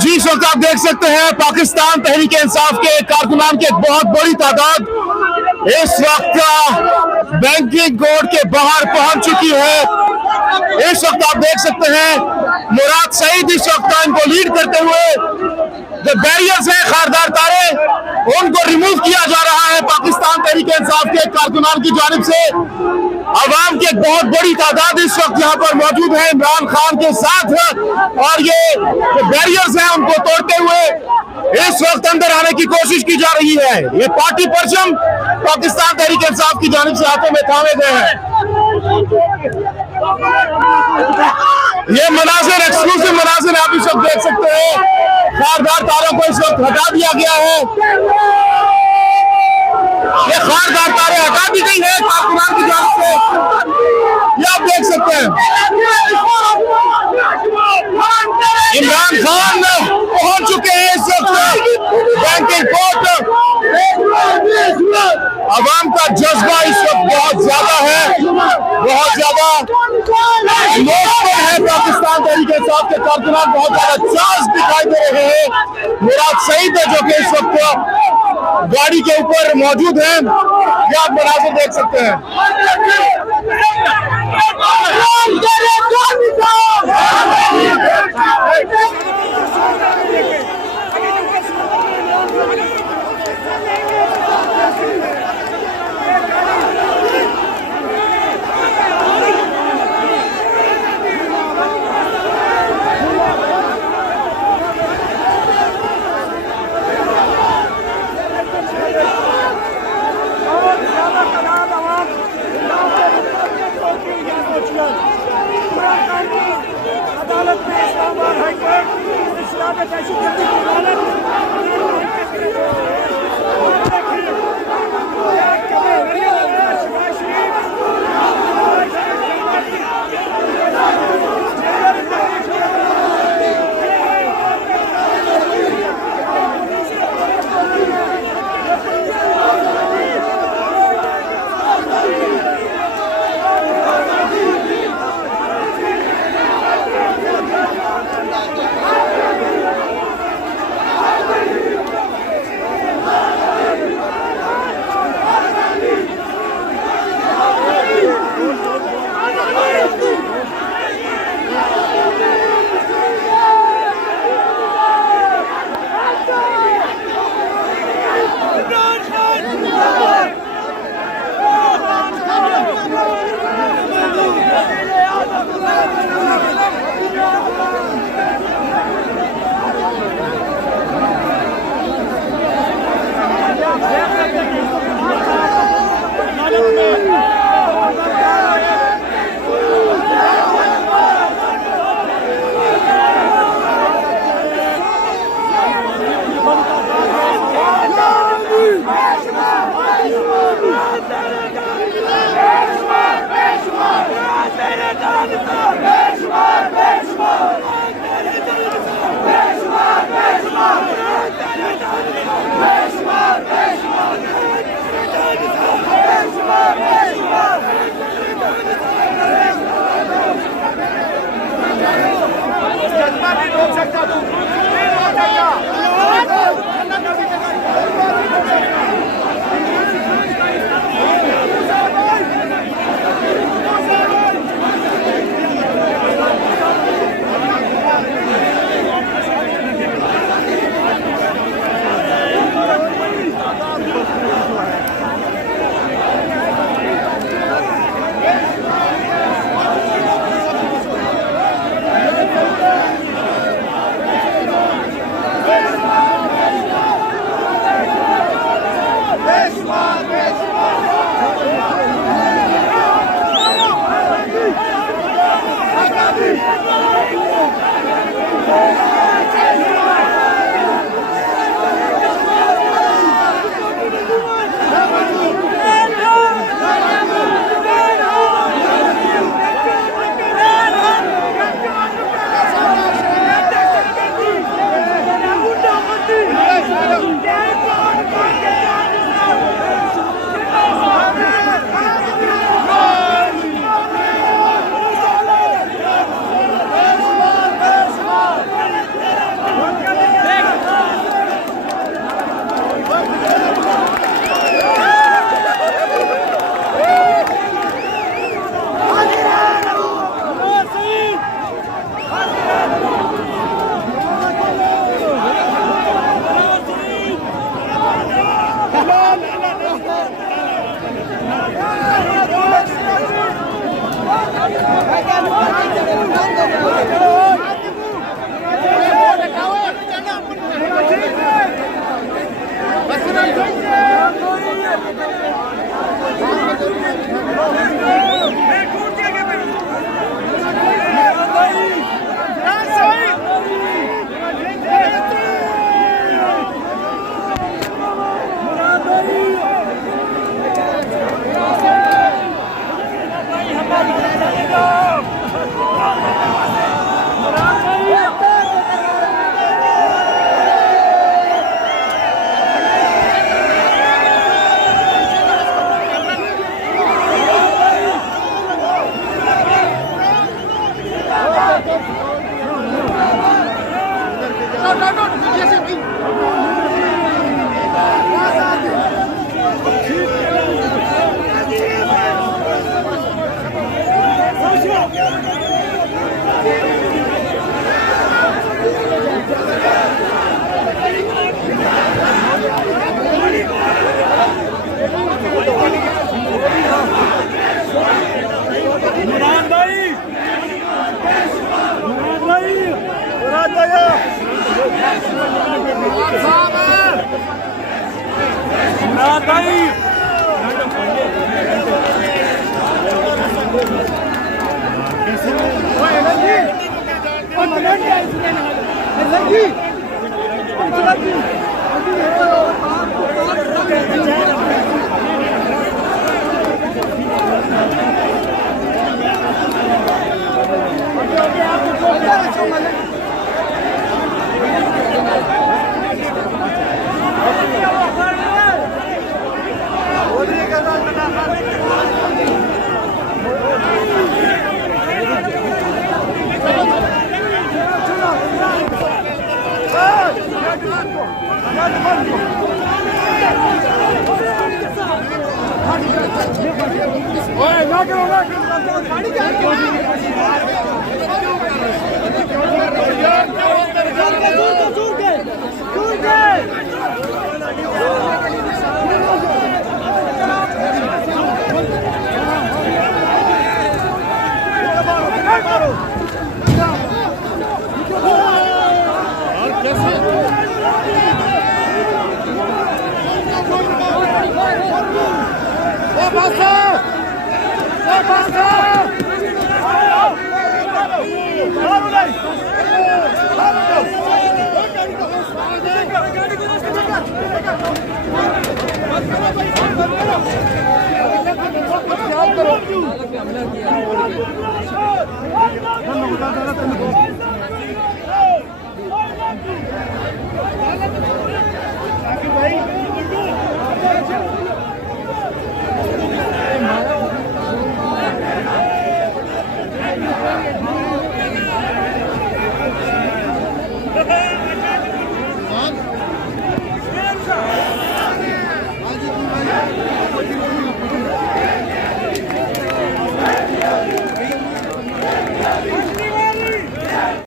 जी इस वक्त आप देख सकते हैं पाकिस्तान तहरीक इंसाफ के कारकुनान की एक बहुत बड़ी तादाद इस वक्त बैंकिंग कोड के बाहर पहुंच चुकी है। इस वक्त आप देख सकते हैं मुराद सईद इस वक्त इनको लीड करते हुए जो बैरियर्स हैं खारदार तारे उनको रिमूव किया जा रहा है पाकिस्तान तहरीक इंसाफ के कारकुनान की जानिब से। अवाम की एक बहुत बड़ी तादाद इस वक्त यहाँ पर मौजूद है इमरान खान के साथ और ये जो बैरियर्स हैं उनको तोड़ते हुए इस वक्त अंदर आने की कोशिश की जा रही है। ये पार्टी परचम पाकिस्तान तहरीक इंसाफ की जानिब से हाथों में थामे गए हैं। ये मनाजिर एक्सक्लूसिव मनाजिर आप इस वक्त देख सकते हैं। खारदार तारों को इस वक्त हटा दिया गया है। ये खारदार तारे हटा दी गई है कारकुनान की जानिब से। ये आप देख सकते हैं इमरान खान पहुंच चुके हैं इस वक्त बैंकिंग कोर्ट। अवाम का जज्बा इस वक्त बहुत ज्यादा है, बहुत ज्यादा इमोशनल है। पाकिस्तान तहरीक इंसाफ के कारकुनान बहुत ज्यादा चार्ज दिखाई दे रहे हैं। मुराद सईद है जो कि इस वक्त गाड़ी के ऊपर मौजूद है। ये आप मनाजिर देख सकते हैं। अदालत में इस्लामाबाद हाईकोर्ट इस्लामिक